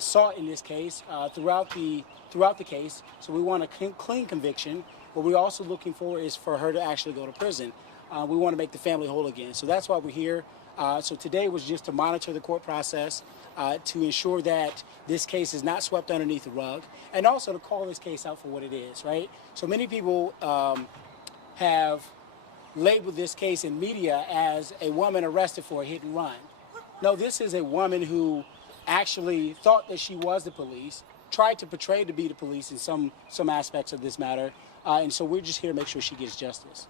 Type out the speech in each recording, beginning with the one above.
sought in this case throughout the case. So we want a clean conviction. What we're also looking for is for her to actually go to prison. We want to make the family whole again. So that's why we're here. So today was just to monitor the court process, to ensure that this case is not swept underneath the rug, and also to call this case out for what it is, right? So many people have labeled this case in media as a woman arrested for a hit and run. No, this is a woman who actually thought that she was the police, tried to portray to be the police in some aspects of this matter, and so we're just here to make sure she gets justice.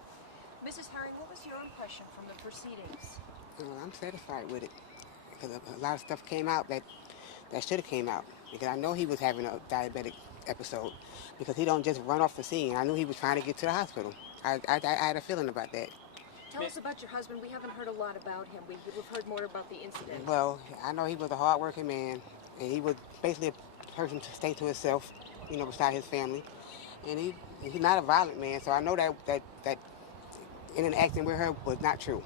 Mrs. Herring, what was your impression from the proceedings? Well, I'm satisfied with it because a lot of stuff came out that should have came out, because I know he was having a diabetic episode because he don't just run off the scene. I knew he was trying to get to the hospital. I had a feeling about that. Tell us about your husband. We haven't heard a lot about him. We've heard more about the incident. Well, I know he was a hard-working man, and he was basically a person to stay to himself, beside his family. And he's not a violent man, so I know that in an accident with her was not true.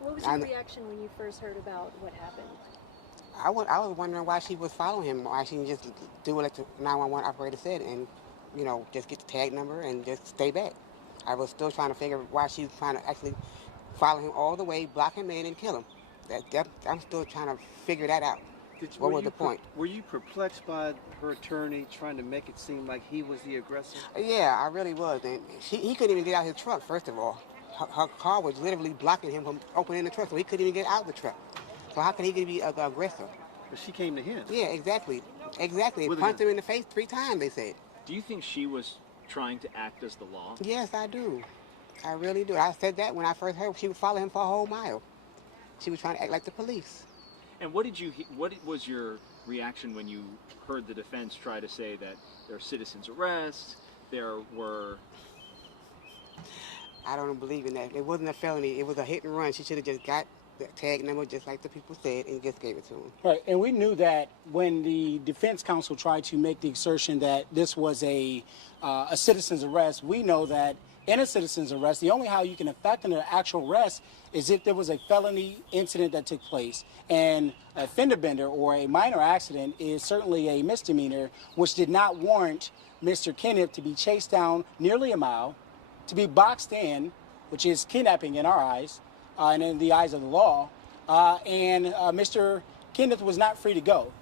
What was your reaction when you first heard about what happened? I was wondering why she was following him, why she didn't just do what the 911 operator said and, just get the tag number and just stay back. I was still trying to figure why she was trying to actually follow him all the way, block him in, and kill him. I'm still trying to figure that out. What was the point? Were you perplexed by her attorney trying to make it seem like he was the aggressor? Yeah, I really was. And he couldn't even get out his truck, first of all. Her car was literally blocking him from opening the truck, so he couldn't even get out of the truck. So how can he be an aggressor? But she came to him. Yeah, exactly. Exactly. Punched him in the face 3 times, they said. Do you think she was trying to act as the law? Yes, I do. I really do. I said that when I first heard she would follow him for a whole mile. She was trying to act like the police. And what was your reaction when you heard the defense try to say that there are citizens' arrests, there were... I don't believe in that. It wasn't a felony. It was a hit and run. She should have just got the tag number just like the people said and just gave it to him. Right, and we knew that when the defense counsel tried to make the assertion that this was a citizen's arrest, we know that in a citizen's arrest, the only how you can affect an actual arrest is if there was a felony incident that took place. And a fender bender or a minor accident is certainly a misdemeanor, which did not warrant Mr. Kenneth to be chased down nearly a mile, to be boxed in, which is kidnapping in our eyes, and in the eyes of the law, and Mr. Kenneth was not free to go.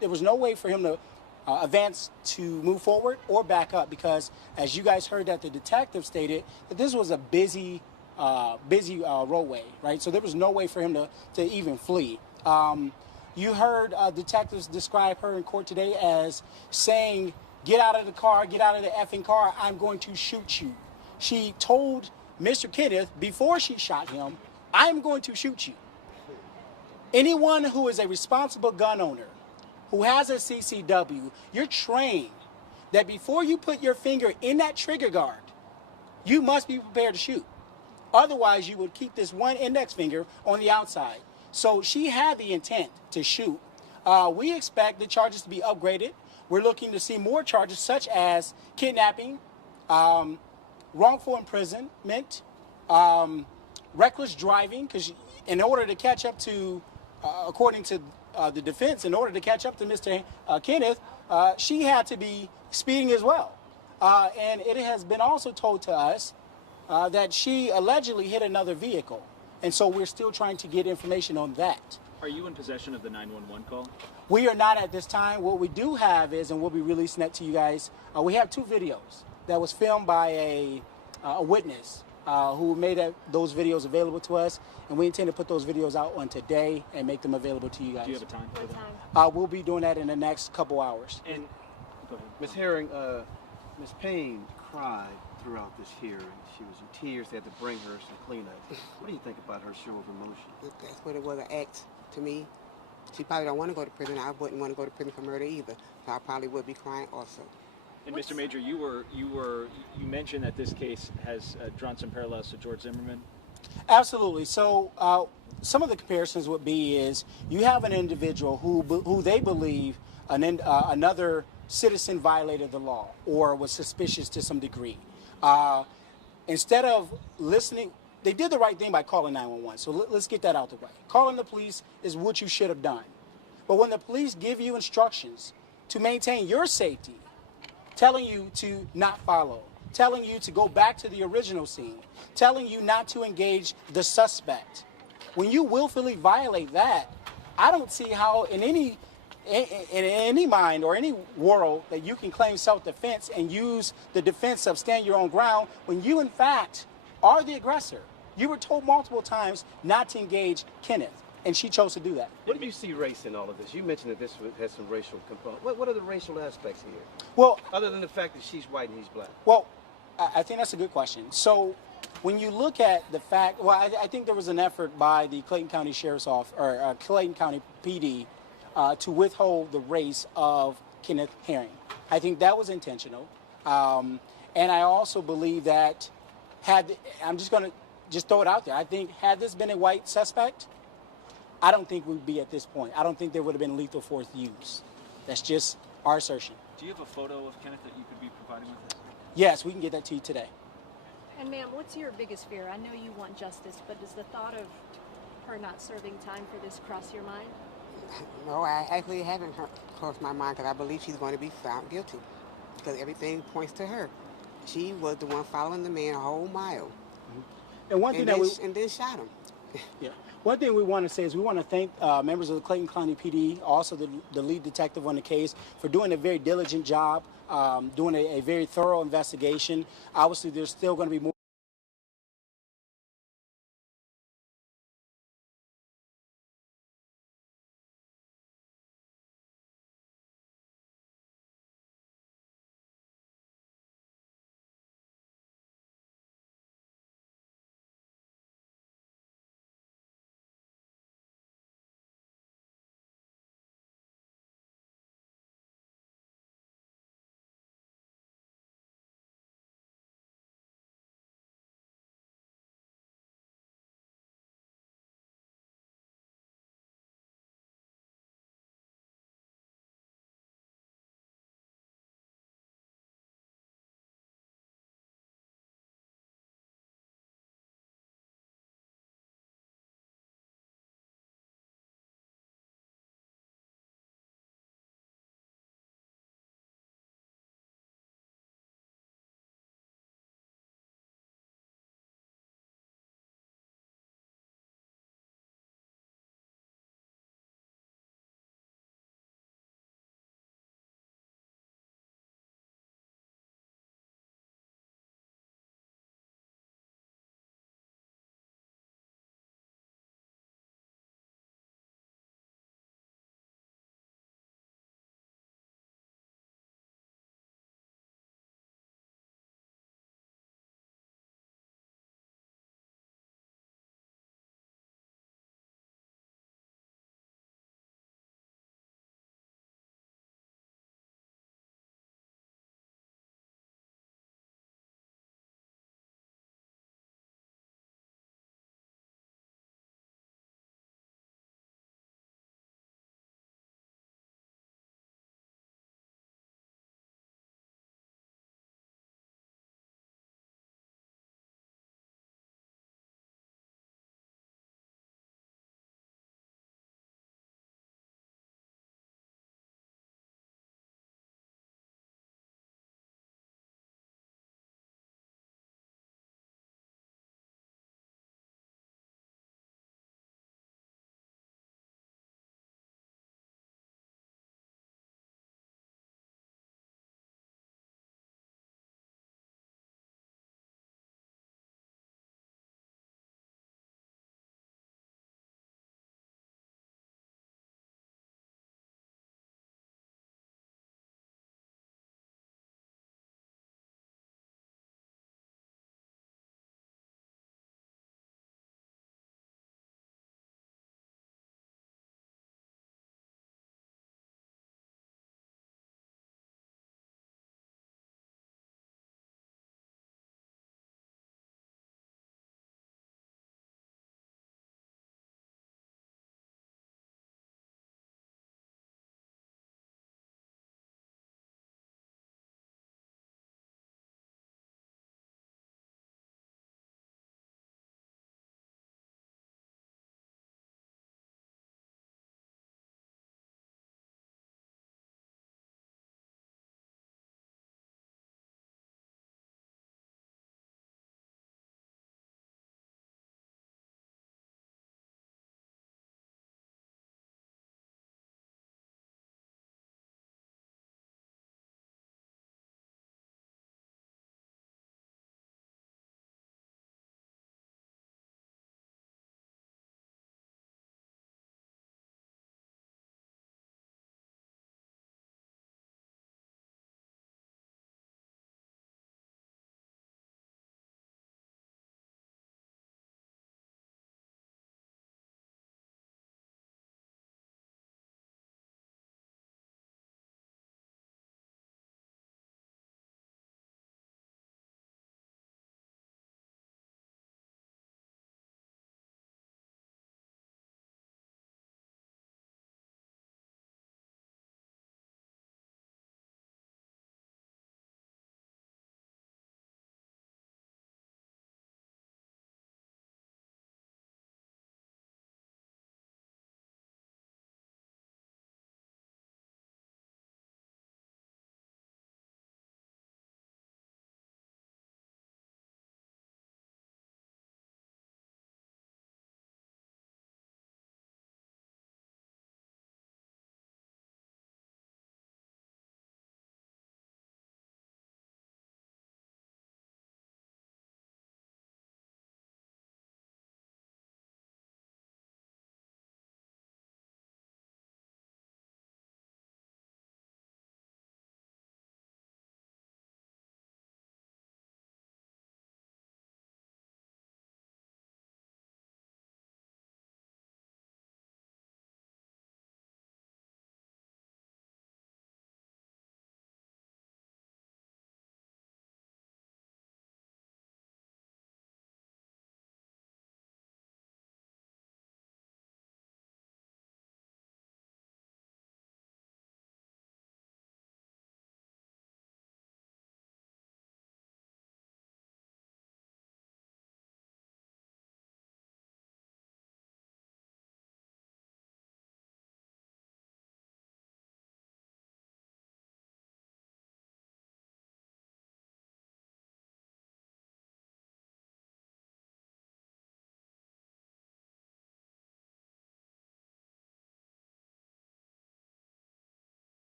There was no way for him to advance to move forward or back up, because as you guys heard that the detective stated that this was a busy roadway, right? So there was no way for him to even flee. You heard detectives describe her in court today as saying, "Get out of the car, get out of the effing car, I'm going to shoot you." She told Mr. Kenneth before she shot him, "I'm going to shoot you." Anyone who is a responsible gun owner, who has a CCW, you're trained that before you put your finger in that trigger guard, you must be prepared to shoot. Otherwise, you would keep this one index finger on the outside. So she had the intent to shoot. We expect the charges to be upgraded. We're looking to see more charges such as kidnapping, wrongful imprisonment, reckless driving, because in order to catch up to, according to the defense, in order to catch up to Mr. Kenneth, she had to be speeding as well. And it has been also told to us that she allegedly hit another vehicle. And so we're still trying to get information on that. Are you in possession of the 911 call? We are not at this time. What we do have is, and we'll be releasing that to you guys, we have 2 videos that was filmed by a witness who made those videos available to us, and we intend to put those videos out on today and make them available to you guys. Do you have a time for that? What time? We'll be doing that in the next couple hours. And go ahead. Ms. Herring, Ms. Payne cried throughout this hearing. She was in tears. They had to bring her some Kleenex. What do you think about her show of emotion? That's what it was, an act to me. She probably don't want to go to prison. I wouldn't want to go to prison for murder either. So I probably would be crying also. And Mr. Major, you mentioned that this case has drawn some parallels to George Zimmerman. Absolutely. So some of the comparisons would be is you have an individual who they believe another citizen violated the law or was suspicious to some degree. Instead of listening, they did the right thing by calling 911. So let's get that out the way. Calling the police is what you should have done. But when the police give you instructions to maintain your safety, telling you to not follow, telling you to go back to the original scene, telling you not to engage the suspect, when you willfully violate that, I don't see how in any mind or any world that you can claim self-defense and use the defense of stand your own ground when you in fact are the aggressor. You were told multiple times not to engage Kenneth, and she chose to do that. What do you see race in all of this? You mentioned that this has some racial component. What are the racial aspects here? Well, Other than the fact that she's white and he's black. Well, I think that's a good question. So when you look at the fact, well, I think there was an effort by the Clayton County Sheriff's Office or Clayton County PD to withhold the race of Kenneth Herring. I think that was intentional. And I also believe that I'm just going to just throw it out there. I think had this been a white suspect, I don't think we'd be at this point. I don't think there would have been lethal force used. That's just our assertion. Do you have a photo of Kenneth that you could be providing with us? Yes, we can get that to you today. And ma'am, what's your biggest fear? I know you want justice, but does the thought of her not serving time for this cross your mind? No, I actually haven't crossed my mind because I believe she's going to be found guilty because everything points to her. She was the one following the man a whole mile. And one thing and then shot him. Yeah. One thing we want to say is we want to thank members of the Clayton County PD, also the lead detective on the case, for doing a very diligent job, doing a very thorough investigation. Obviously, there's still going to be more.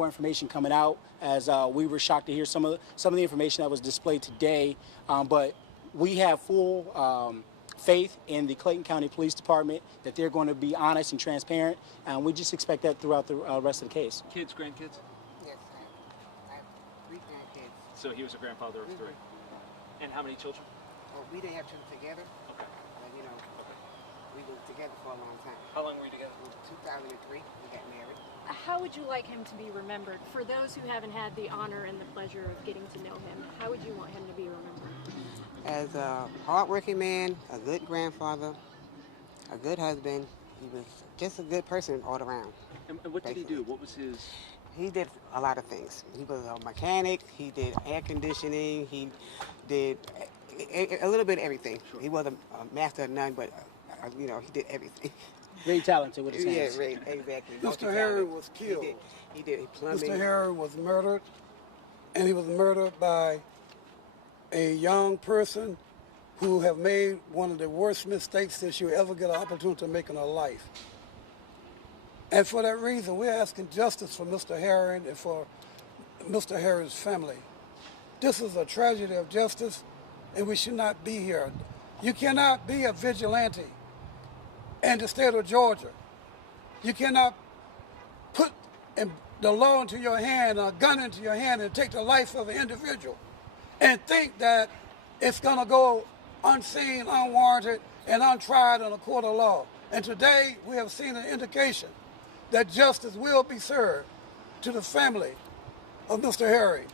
More information coming out, as we were shocked to hear some of the information that was displayed today, but we have full faith in the Clayton County Police Department that they're going to be honest and transparent, and we just expect that throughout the rest of the case. Kids, grandkids? Yes, I have 3 grandkids. So he was a grandfather of 3. And how many children? Well, we didn't have children together, Okay. but you know, we were together for a long time. How long were you together? In 2003, we got married. How would you like him to be remembered? For those who haven't had the honor and the pleasure of getting to know him, how would you want him to be remembered? As a hardworking man, a good grandfather, a good husband. He was just a good person all around. And what did he do? What was his... He did a lot of things. He was a mechanic. He did air conditioning. He did a little bit of everything. Sure. He wasn't a master of none, but you know, he did everything. Very talented with his hands. Yeah, right, exactly. Mr. Herring was killed. He did plumbing. Mr. Herring was murdered, and he was murdered by a young person who have made one of the worst mistakes that she'll ever get an opportunity to make in her life. And for that reason, we're asking justice for Mr. Herring and for Mr. Herring's family. This is a tragedy of justice, and we should not be here. You cannot be a vigilante in the state of Georgia. You cannot put the law into your hand, a gun into your hand, and take the life of an individual and think that it's going to go unseen, unwarranted, and untried in a court of law. And today, we have seen an indication that justice will be served to the family of Mr. Herring.